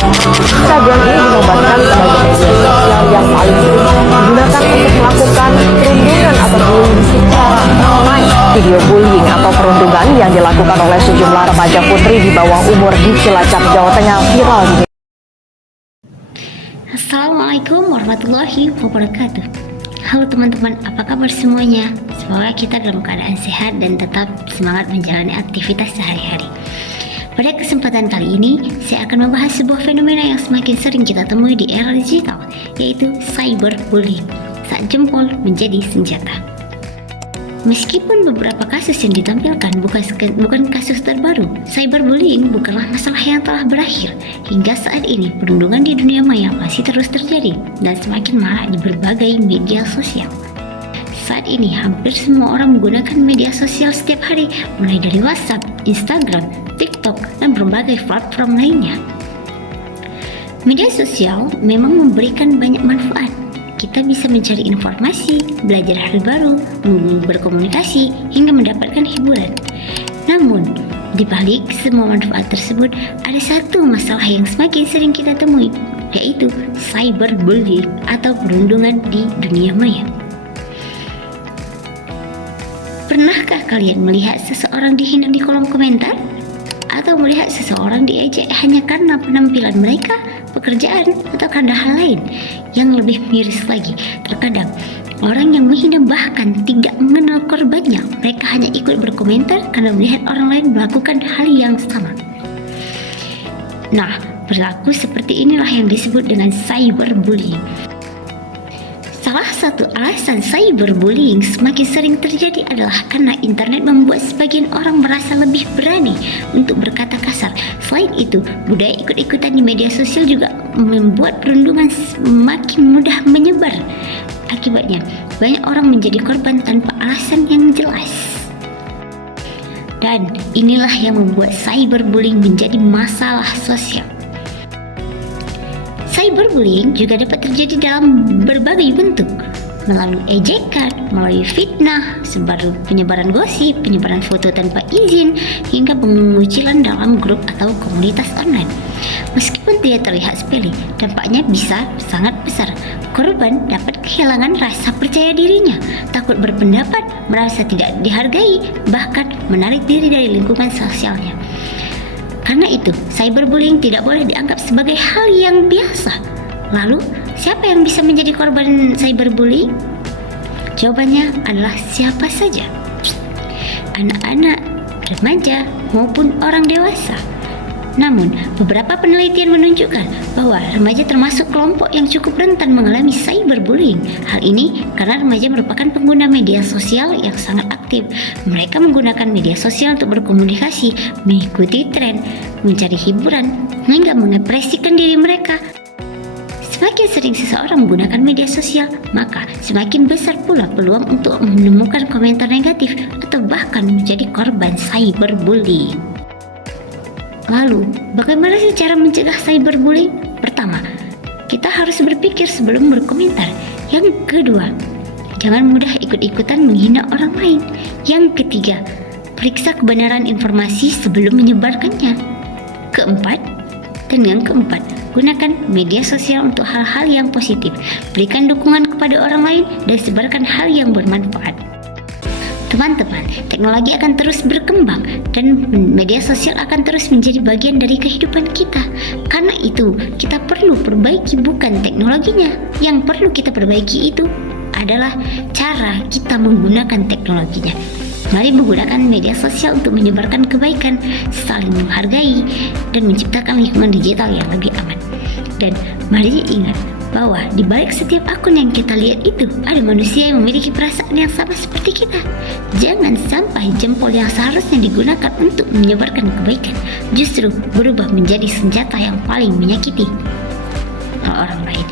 Instagram ini dinobatkan sebagai media sosial yang paling sering digunakan untuk melakukan perundungan atau bullying secara online. Video bullying atau perundungan yang dilakukan oleh sejumlah remaja putri di bawah umur di Cilacap, Jawa Tengah viral di Assalamualaikum warahmatullahi wabarakatuh. Halo teman-teman, apa kabar semuanya? Semoga kita dalam keadaan sehat dan tetap semangat menjalani aktivitas sehari-hari. Pada kesempatan kali ini, saya akan membahas sebuah fenomena yang semakin sering kita temui di era digital, yaitu cyberbullying, saat jempol menjadi senjata. Meskipun beberapa kasus yang ditampilkan bukan kasus terbaru, cyberbullying bukanlah masalah yang telah berakhir. Hingga saat ini, perundungan di dunia maya masih terus terjadi dan semakin marak di berbagai media sosial. Saat ini, hampir semua orang menggunakan media sosial setiap hari, mulai dari WhatsApp, Instagram, TikTok, dan berbagai platform lainnya. Media sosial memang memberikan banyak manfaat. Kita bisa mencari informasi, belajar hal baru, berkomunikasi, hingga mendapatkan hiburan. Namun, di balik semua manfaat tersebut, ada satu masalah yang semakin sering kita temui, yaitu cyberbullying atau perundungan di dunia maya. Pernahkah kalian melihat seseorang dihina di kolom komentar? Atau melihat seseorang diejek hanya karena penampilan mereka, pekerjaan, atau karena hal lain? Yang lebih miris lagi, terkadang orang yang menghina bahkan tidak mengenal korbannya. Mereka hanya ikut berkomentar karena melihat orang lain melakukan hal yang sama. Nah, perilaku seperti inilah yang disebut dengan cyberbullying. Salah satu alasan cyberbullying semakin sering terjadi adalah karena internet membuat sebagian orang merasa lebih berani untuk berkata kasar. Selain itu, budaya ikut-ikutan di media sosial juga membuat perundungan semakin mudah menyebar. Akibatnya, banyak orang menjadi korban tanpa alasan yang jelas. Dan inilah yang membuat cyberbullying menjadi masalah sosial. Cyberbullying juga dapat terjadi dalam berbagai bentuk, melalui ejekan, melalui fitnah, penyebaran gosip, penyebaran foto tanpa izin, hingga pengucilan dalam grup atau komunitas online. Meskipun tidak terlihat sepele, dampaknya bisa sangat besar. Korban dapat kehilangan rasa percaya dirinya, takut berpendapat, merasa tidak dihargai, bahkan menarik diri dari lingkungan sosialnya. Karena itu, cyberbullying tidak boleh dianggap sebagai hal yang biasa. Lalu, siapa yang bisa menjadi korban cyberbullying? Jawabannya adalah siapa saja. Anak-anak, remaja, maupun orang dewasa. Namun, beberapa penelitian menunjukkan bahwa remaja termasuk kelompok yang cukup rentan mengalami cyberbullying. Hal ini karena remaja merupakan pengguna media sosial yang sangat aktif. Mereka menggunakan media sosial untuk berkomunikasi, mengikuti tren, mencari hiburan, hingga mengekspresikan diri mereka. Semakin sering seseorang menggunakan media sosial, maka semakin besar pula peluang untuk menemukan komentar negatif atau bahkan menjadi korban cyberbullying. Lalu, bagaimana sih cara mencegah cyberbullying? Pertama, kita harus berpikir sebelum berkomentar. Yang kedua, jangan mudah ikut-ikutan menghina orang lain. Yang ketiga, periksa kebenaran informasi sebelum menyebarkannya. Keempat, gunakan media sosial untuk hal-hal yang positif. Berikan dukungan kepada orang lain dan sebarkan hal yang bermanfaat. Teman-teman, teknologi akan terus berkembang dan media sosial akan terus menjadi bagian dari kehidupan kita. Karena itu, kita perlu perbaiki bukan teknologinya. Yang perlu kita perbaiki itu adalah cara kita menggunakan teknologinya. Mari menggunakan media sosial untuk menyebarkan kebaikan, saling menghargai, dan menciptakan lingkungan digital yang lebih aman. Dan mari ingat bahwa di balik setiap akun yang kita lihat itu ada manusia yang memiliki perasaan yang sama seperti kita. Jangan sampai jempol yang seharusnya digunakan untuk menyebarkan kebaikan justru berubah menjadi senjata yang paling menyakiti orang lain.